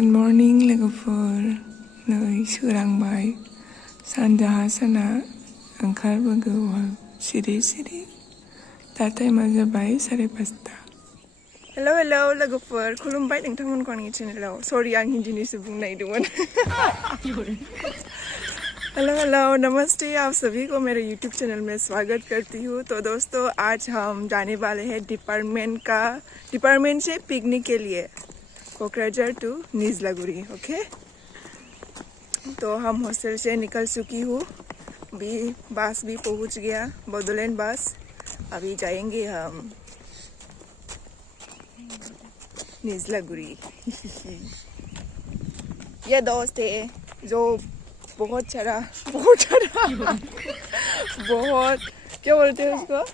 Good morning लोगोफोर नै सोरांबाय सानजाहा साना ओंखारबोगौ सिरि सिरि दा टाइमा जाबाय 5:30 हेलो हेलो लोगोफोर खुलुमबाय नोंथांमोनखौ आंनि चेनेलाव सॉरी आं हिंदीनिसो बुंनो नागिरदोंमोन हेलो हेलो नमस्ते आप सभी को मेरे YouTube चैनल में स्वागत करती हूँ। तो दोस्तों आज हम जाने वाले हैं डिपार्टमेंट से पिकनिक के लिए कोकराझार टू निजलागुरी। ओके तो हम हॉस्टल से निकल चुकी हूँ, भी बस भी पहुँच गया, बोडोलैंड बस। अभी जाएंगे हम निजलागुरी ये दोस्त है जो बहुत क्या बोलते हैं उसको,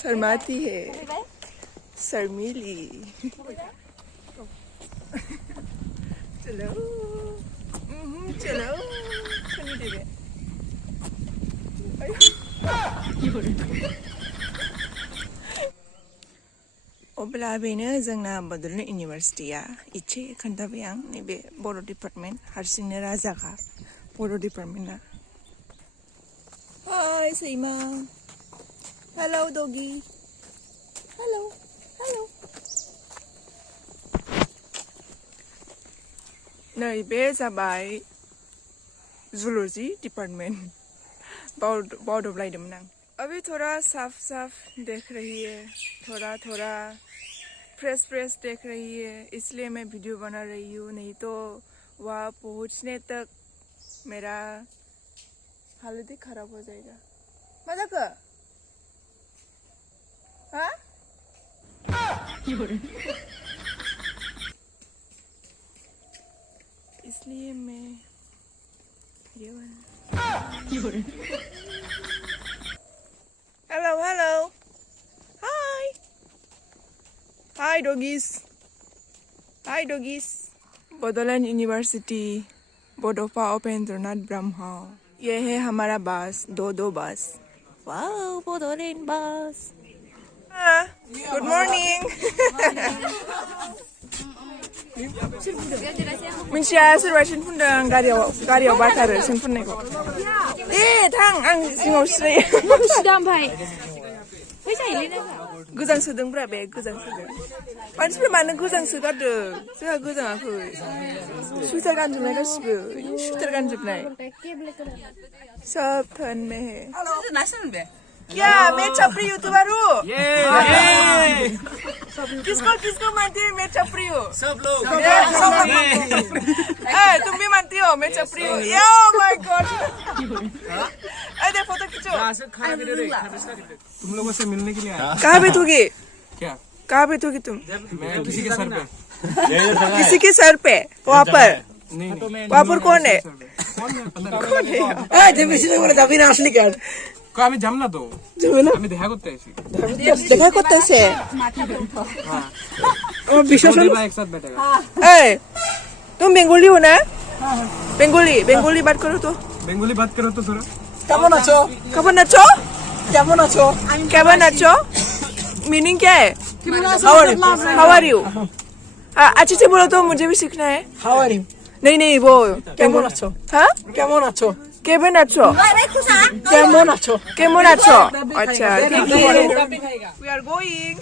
शर्माती है, शर्मीली। चलो चलो अब्ला बेनो जोंना बड'लेण्ड इउनिभारसिटिया इसे खोन्थाबाय आं नैबे बर' डिपार्टमेन्ट हारसिंनो राजाखा बर' डिपार्टमेन्टआ। हाय सैमा, हेलो डगी, हेलो हेलो। नैबे जाबाय जूलॉजी डिपार्टमेंट, बावदबलायदोंमोन आं। अभी थोड़ा साफ साफ देख रही है, थोड़ा थोड़ा फ्रेश देख रही है, इसलिए मैं वीडियो बना रही हूँ। नहीं तो वहाँ पहुँचने तक मेरा हालत ही खराब हो जाएगा। मजाक हाँ इसलिए मैं हेलो हेलो हाय डॉगीज, हाय डॉगीज। बोडोलैंड यूनिवर्सिटी बोडोफा उपेंद्रनाथ ब्रह्मा, ये है हमारा बस, दो बस। वाओ बोडोलैंड बस। Good morning. मिन्थिया सोरबा सेन फुनदों गारियाव बारथारो सेन फुननायखौ। दे थां आं सिङाव सिरायो। सिदा ओमफ्राय गोजां सोदोंब्रा बे गोजां सोदों। मानसिफ्रा मानो गोजां सोगारदों, जोंहा गोजाङाखै। स्वेटार गानजोबनाय गासिबो, स्वेटार गानजोबनाय। सब ठंड में है। क्या मैं छपरी हूँ तुम्हारू? किसको मानती है मैं छपरी हूँ? सब लोग। तुम भी मानती हो मैं छपरी हूँ? Oh my God. अरे फोटो खींचो। तुम लोगों से मिलने के लिए आया। कहाँ बैठोगे? क्या? कहाँ बैठोगे तुम? मैं किसी के सर पे। किसी के सर पे? वहाँ पर? नहीं। वहाँ पर कौन है? कौन है? जब इसी में बोला तभी ना असली कर। को আমি যাম না তো, আমি দেখা করতে আইছি। দেখা করতে আইছে? हां ও বিশ্বাস হলো একসাথ बैठेगा। ए तुम बेंगोली हो ना? हां बेंगोली बात करो तो। बेंगोली बात करो तो थोड़ा। কেমন আছো? কেমন আছো? मीनिंग क्या है? How are you? अच्छे से बोलो तो, मुझे भी सीखना है। How are you? नहीं वो কেমন আছো? हां কেমন আছো? केमन आछो? अच्छा we are going।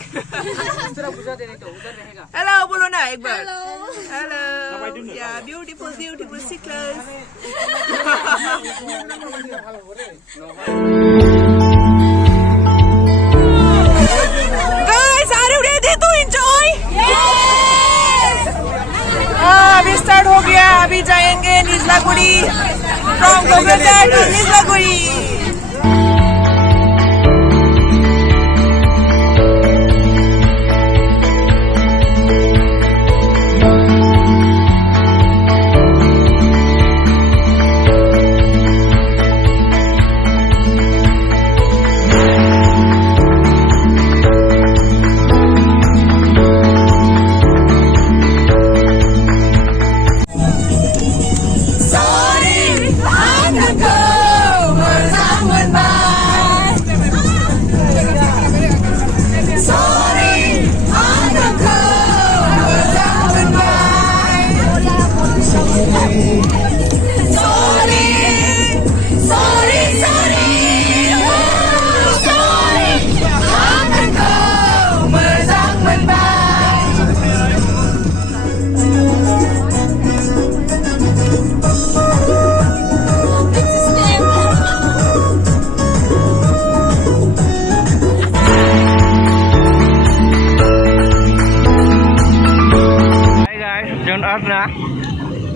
हेलो बोलो ना एक बार। हेलो या beautiful sicklers. Guys, are you ready to enjoy? Yes। अभी स्टार्ट हो गया, अभी जाएंगे निजलागुरी। From Bodoland to Nizjlaguri। Sorry, I'm the girl.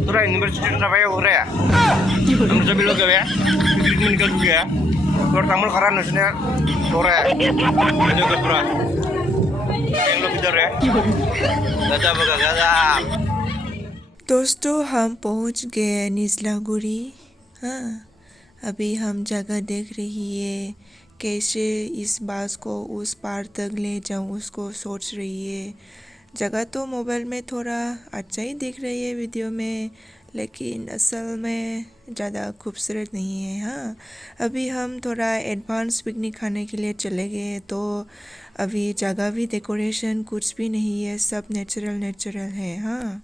Tura University Surabaya ure ya. Kamu coba lo gawe ya. Meninggal juga ya. Keluar tamu karan maksudnya ure. Aja ke pura. Yang lo bicara ya. Gajah बगा गजब. दोस्तों हम पहुंच गए निजलागुड़ी। हाँ, अभी हम जगह देख रही है, कैसे इस बस को उस पार तक ले जाऊं उसको सोच रही है। जगह तो मोबाइल में थोड़ा अच्छा ही दिख रही है वीडियो में, लेकिन असल में ज़्यादा खूबसूरत नहीं है। हाँ, अभी हम थोड़ा एडवांस पिकनिक खाने के लिए चले गए, तो अभी जगह भी डेकोरेशन कुछ भी नहीं है, सब नेचुरल है। हाँ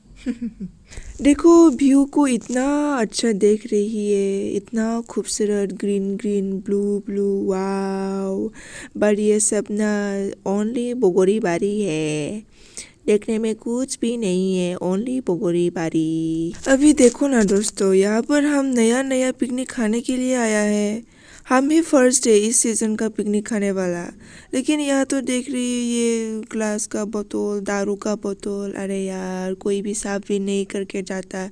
देखो व्यू को इतना अच्छा देख रही है, इतना खूबसूरत ग्रीन ब्लू वाव। बट ये सब ना ओनली बोगोरी बारी है, देखने में कुछ भी नहीं है, ओनली बोगोरी बारी। अभी देखो ना दोस्तों, यहाँ पर हम नया पिकनिक खाने के लिए आया है। हम ही फर्स्ट है इस सीज़न का पिकनिक खाने वाला, लेकिन यहाँ तो देख रही है ये ग्लास का बोतल, दारू का बोतल, अरे यार कोई भी साफ भी नहीं करके जाता,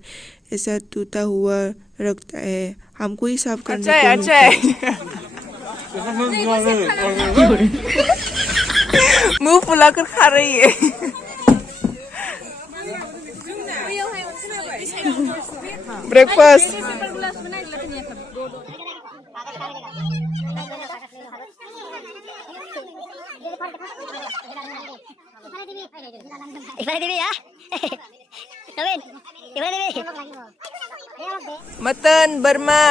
ऐसा टूटा हुआ रखता है। हमको ही साफ करने को मिलता है। मुंह फुलाकर खा रही है। ब्रेकफास्ट मटन, बर्मा,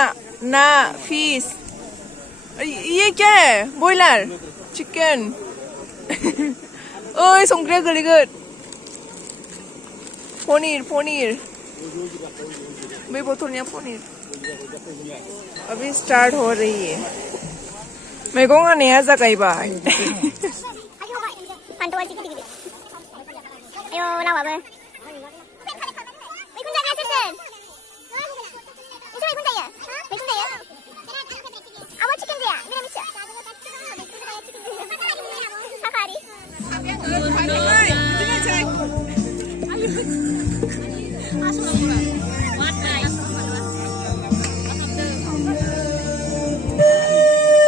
ना, फिश। ये क्या है? Boiler, chicken. ओए संक्रिया गलीगत। पनीर। मैं बोतल यहाँ पनीर। अभी स्टार्ट हो रही है। मैं कहूँगा नया जगह bye.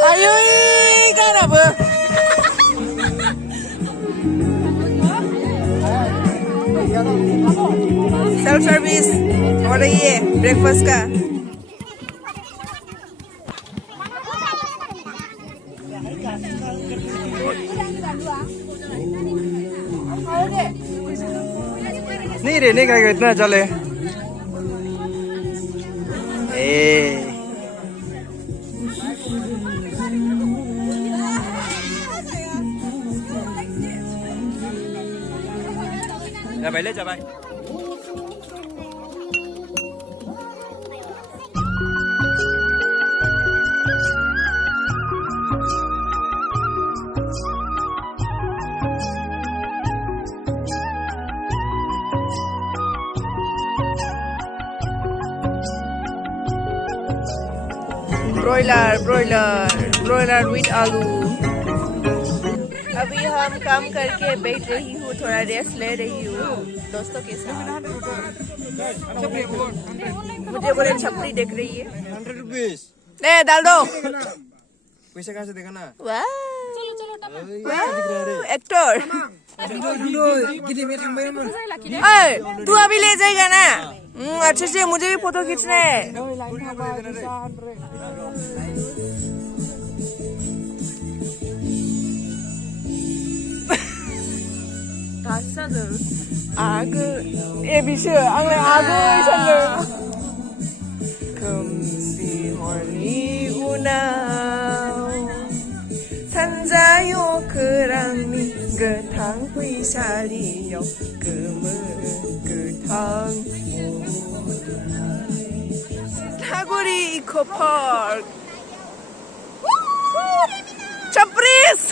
Ayo, kan apa? Self service हो रही है ब्रेकफास्ट का। नहीं रहने का इतना चले। जा भाई ले जा भाई। ब्रॉयलर विद आलू। अभी हम काम करके बैठ रही हूँ, थोड़ा रेस्ट ले रही हूँ दोस्तों के साथ। मुझे बोले छपरी देख रही है। 100 रुपीस ले डाल दो। पैसा कहाँ से देखा ना? एक्टर। तू अभी ले जाएगा ना? अच्छे से मुझे भी फोटो खींचना है। आगो ए बिसो आंलाय आगो सानदों। खोमसि हरनि उनाव सानजायाव खोरांनि गोथां फैसालियाव गोमो गोथां Eco Park. Chapris.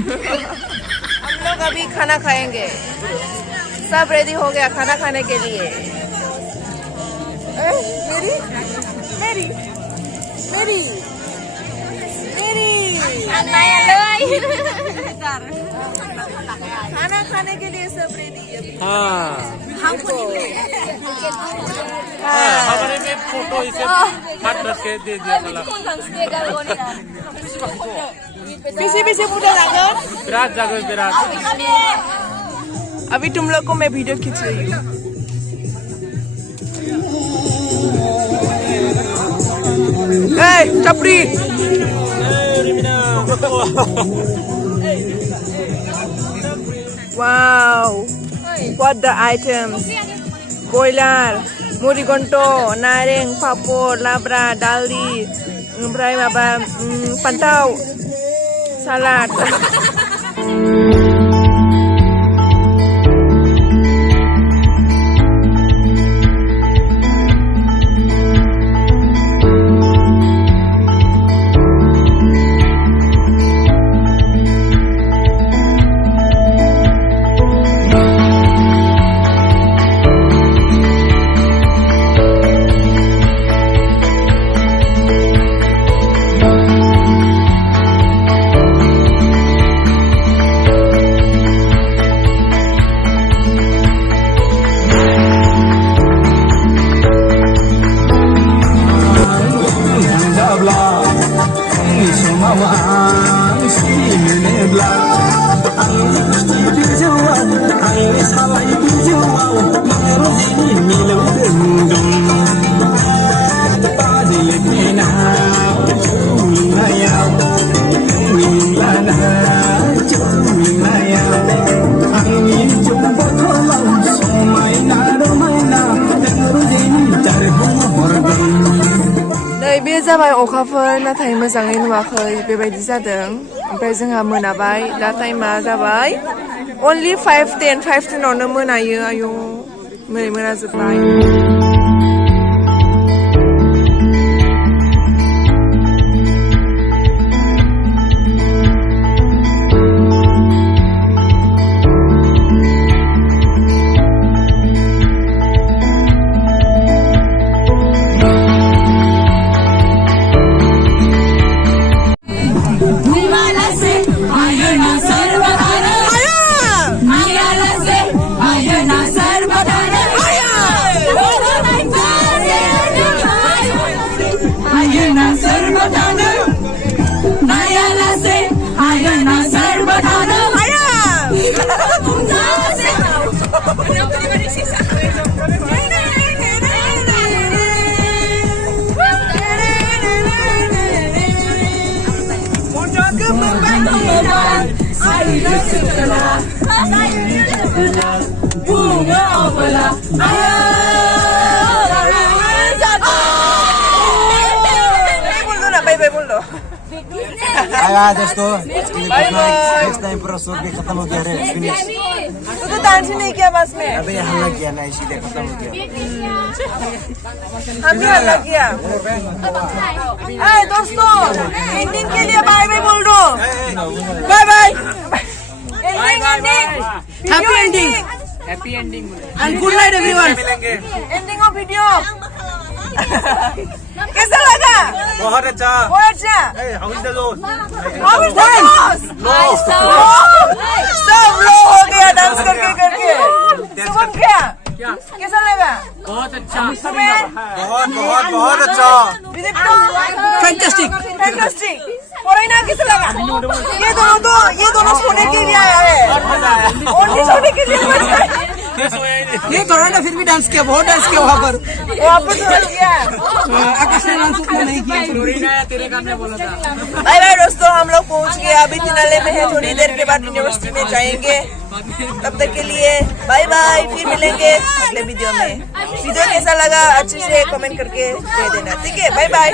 हम लोग अभी खाना खाएंगे सब रेडी हो गया खाना खाने के लिए मेरी मेरी मेरी मेरी खाना खाने के लिए सब रेडी अभी हमारे में फोटो इसे हाथ रख के दे दिया पीछे पीछे पूरा जाकर विराट जागो विराट अभी तुम लोग को मैं वीडियो खींच रही हूँ चपड़ी wow what the items boiler murigonto nareng papor labra dali oमफ्राय माबा pantau salad बे जाबाय अखाफोर नाथाय मोजाङै नुवाखै बेबायदि जादों ओमफ्राय जोंहा मोनाबाय दा टाइमा जाबाय only 5:10 आवनो मोनायो आयौ मोनाजोब्बाय दोस्तों नेक्स्ट टाइम पूरा शो के खत्म हो गया रे फिनिश तो डांस नहीं किया बस में अबे हल्ला किया ना इसीलिए खत्म हो गया हम भी हल्ला किया दोस्तों एंडिंग के लिए बाय बाय बोल दो bye bye happy ending and good night everyone ending of video कैसा लगा बहुत अच्छा हाउ इज द लॉस सब लो हो गया डांस करके शुभम क्या कैसा लगा बहुत अच्छा बहुत अच्छा फैंटास्टिक फैंटास्टिक। फोरेना किसे लगा? ये दोनों सोने के लिए आया है। ओनली सोने के लिए ये थोड़ा ना फिर भी डांस किया, बहुत डांस किया वहाँ पर। थोड़ा किया। आकाश ने डांस उतना नहीं किया। तेरे गाने बोला था। बाय बाय दोस्तों, हम लोग पहुंच गए, अभी तिनाले में है, थोड़ी देर के बाद यूनिवर्सिटी में जाएंगे। तब तक के लिए बाय बाय, फिर मिलेंगे अगले वीडियो में। वीडियो कैसा लगा अच्छे से कमेंट करके दे देना, ठीक है? Bye bye.